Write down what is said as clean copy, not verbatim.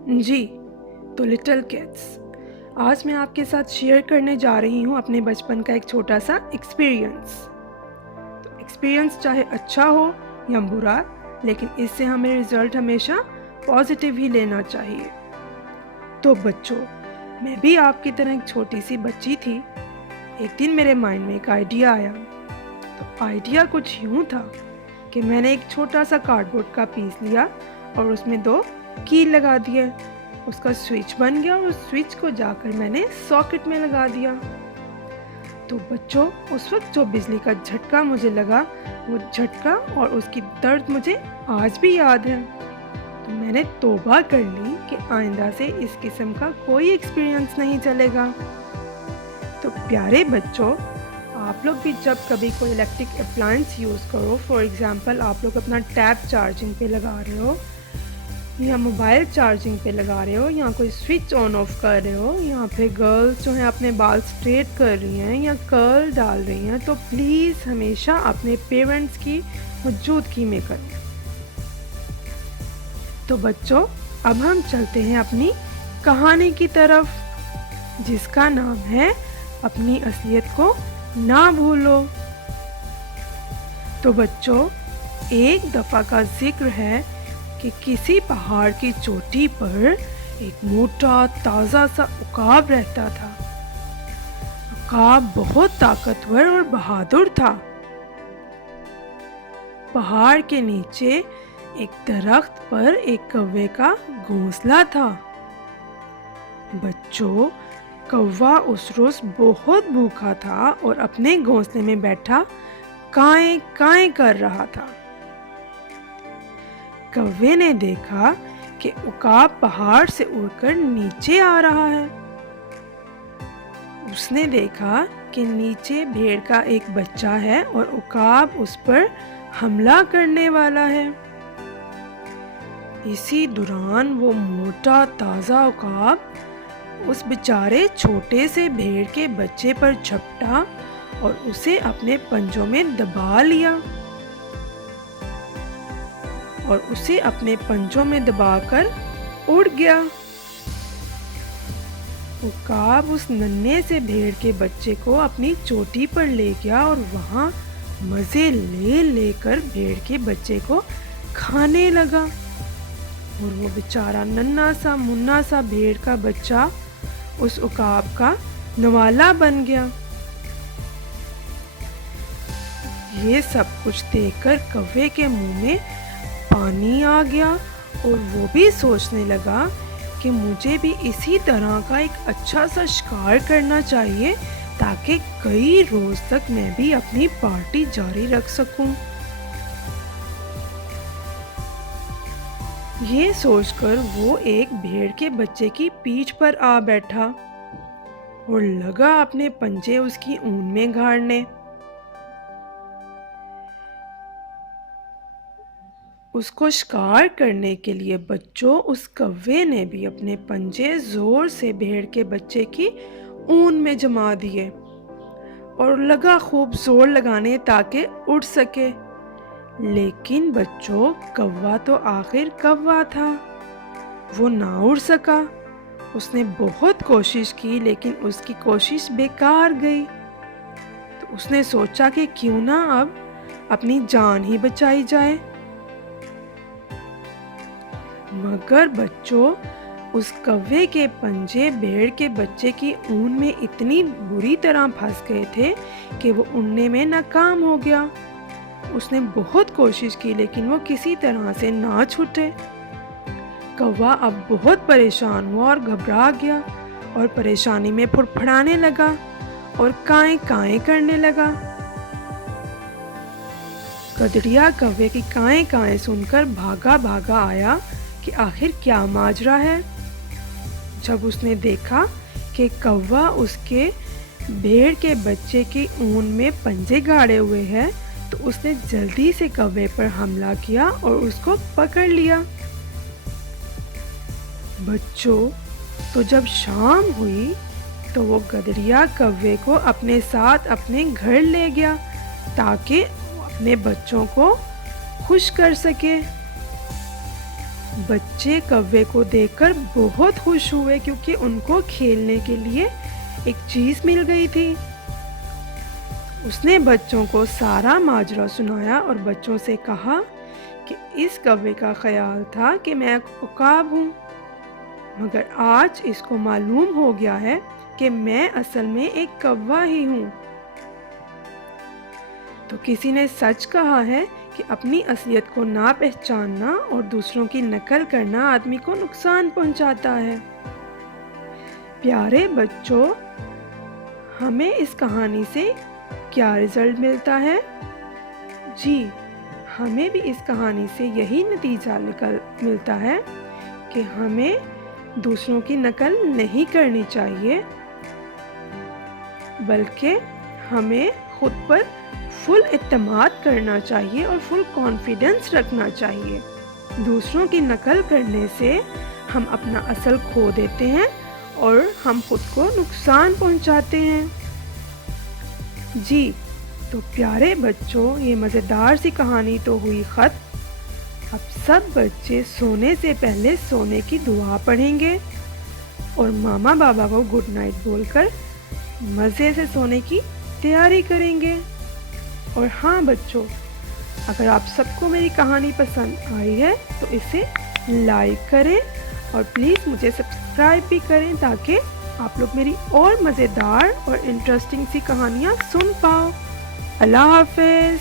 जी, तो little kids, आज मैं आपके साथ शेयर करने जा रही हूँ अपने बचपन का एक छोटा सा एक्सपीरियंस। तो एक्सपीरियंस चाहे अच्छा हो या बुरा, लेकिन इससे हमें रिजल्ट हमेशा पॉजिटिव ही लेना चाहिए। तो बच्चों, मैं भी आपकी तरह एक छोटी सी बच्ची थी। एक दिन मेरे माइंड में एक आइडिया आया। तो आइडिया कुछ यूँ था कि मैंने एक छोटा सा कार्डबोर्ड का पीस लिया और उसमें 2 कील लगा दिए। उसका स्विच बन गया और उस स्विच को जाकर मैंने सॉकेट में लगा दिया। तो बच्चों, उस वक्त जो बिजली का झटका मुझे लगा, वो झटका और उसकी दर्द मुझे आज भी याद है। तो मैंने तौबा कर ली कि आइंदा से इस किस्म का कोई एक्सपीरियंस नहीं चलेगा। तो प्यारे बच्चों, आप लोग भी जब कभी कोई इलेक्ट्रिक अप्लायंस यूज़ करो, फॉर एग्जांपल आप लोग अपना टैब चार्जिंग पे लगा रहे हो या मोबाइल चार्जिंग पे लगा रहे हो या कोई स्विच ऑन ऑफ कर रहे हो, या फिर गर्ल्स जो हैं अपने बाल स्ट्रेट कर रही हैं या कर्ल डाल रही हैं, तो प्लीज़ हमेशा अपने पेरेंट्स की मौजूदगी में करें। तो बच्चों, अब हम चलते हैं अपनी कहानी की तरफ, जिसका नाम है अपनी असलियत को ना भूलो। तो बच्चों, एक दफ़ा का जिक्र है कि किसी पहाड़ की चोटी पर एक मोटा ताज़ा सा उकाब रहता था। उकाब बहुत ताकतवर और बहादुर था। पहाड़ के नीचे एक दरख्त पर एक कौवे का घोंसला था। बच्चों, कौवा उस रोज बहुत भूखा था और अपने घोंसले में बैठा काएं काएं कर रहा था। कौवे ने देखा कि उकाब पहाड़ से उड़कर नीचे आ रहा है। उसने देखा कि नीचे भेड़ का एक बच्चा है और उकाब उस पर हमला करने वाला है। इसी दौरान वो मोटा ताज़ा उकाब उस बेचारे छोटे से भेड़ के बच्चे पर झपटा और उसे अपने पंजों में दबा लिया और उसे अपने पंजों में दबाकर उड़ गया। उकाब उस नन्हे से भेड़ के बच्चे को अपनी चोटी पर ले गया और वहां मजे ले लेकर भेड़ के बच्चे को खाने लगा। और वो बेचारा नन्हा सा मुन्ना सा भेड़ का बच्चा उस उकाब का नवाला बन गया। ये सब कुछ देखकर कौवे के मुंह में पानी आ गया और वो भी सोचने लगा कि मुझे भी इसी तरह का एक अच्छा सा शिकार करना चाहिए ताकि कई रोज तक मैं भी अपनी पार्टी जारी रख सकूं। ये सोचकर वो एक भेड़ के बच्चे की पीठ पर आ बैठा और लगा अपने पंजे उसकी ऊन में गाड़ने। उसको शिकार करने के लिए बच्चों, उस कौवे ने भी अपने पंजे जोर से भेड़ के बच्चे की ऊन में जमा दिए और लगा खूब जोर लगाने ताकि उड़ सके। लेकिन बच्चों, कौवा तो आखिर कौवा था, वो ना उड़ सका। उसने बहुत कोशिश की लेकिन उसकी कोशिश बेकार गई। तो उसने सोचा कि क्यों ना अब अपनी जान ही बचाई जाए। मगर बच्चों, उस कौवे के पंजे भेड़ के बच्चे की ऊन में इतनी बुरी तरह फंस गए थे कि वो उड़ने में नाकाम हो गया। उसने बहुत कोशिश की लेकिन वो किसी तरह से ना छूटे। कौवा अब बहुत परेशान हुआ और घबरा गया और परेशानी में फड़फड़ाने लगा और काएं काएं करने लगा। गदड़िया कौवे की काएं काएं सुनकर भागा भागा आया कि आखिर क्या माजरा है। जब उसने देखा कि कौवा उसके भेड़ के बच्चे की ऊन में पंजे गाड़े हुए है, तो उसने जल्दी से कौवे पर हमला किया और उसको पकड़ लिया। बच्चों, तो जब शाम हुई तो वो गदड़िया कौवे को अपने साथ अपने घर ले गया ताकि अपने बच्चों को खुश कर सके। बच्चे कौवे को देखकर बहुत खुश हुए क्योंकि उनको खेलने के लिए एक चीज़ मिल गई थी। उसने बच्चों को सारा माजरा सुनाया और बच्चों से कहा कि इस कौवे का ख्याल था कि मैं उकाब हूँ, मगर आज इसको मालूम हो गया है कि मैं असल में एक कौवा ही हूँ। तो किसी ने सच कहा है कि अपनी असलियत को ना पहचानना और दूसरों की नकल करना आदमी को नुकसान पहुंचाता है। प्यारे बच्चों, हमें इस कहानी से क्या रिजल्ट मिलता है? जी, हमें भी इस कहानी से यही नतीजा मिलता है कि हमें दूसरों की नकल नहीं करनी चाहिए, बल्कि हमें खुद पर फुल इत्तेमाद करना चाहिए और फुल कॉन्फिडेंस रखना चाहिए। दूसरों की नकल करने से हम अपना असल खो देते हैं और हम खुद को नुकसान पहुंचाते हैं। जी, तो प्यारे बच्चों, ये मज़ेदार सी कहानी तो हुई ख़त्म। अब सब बच्चे सोने से पहले सोने की दुआ पढ़ेंगे और मामा बाबा को गुड नाइट बोलकर मज़े से सोने की तैयारी करेंगे। और हाँ बच्चों, अगर आप सबको मेरी कहानी पसंद आई है तो इसे लाइक करें और प्लीज़ मुझे सब्सक्राइब भी करें ताकि आप लोग मेरी और मज़ेदार और इंटरेस्टिंग सी कहानियाँ सुन पाओ। अल्लाह हाफ़िज़।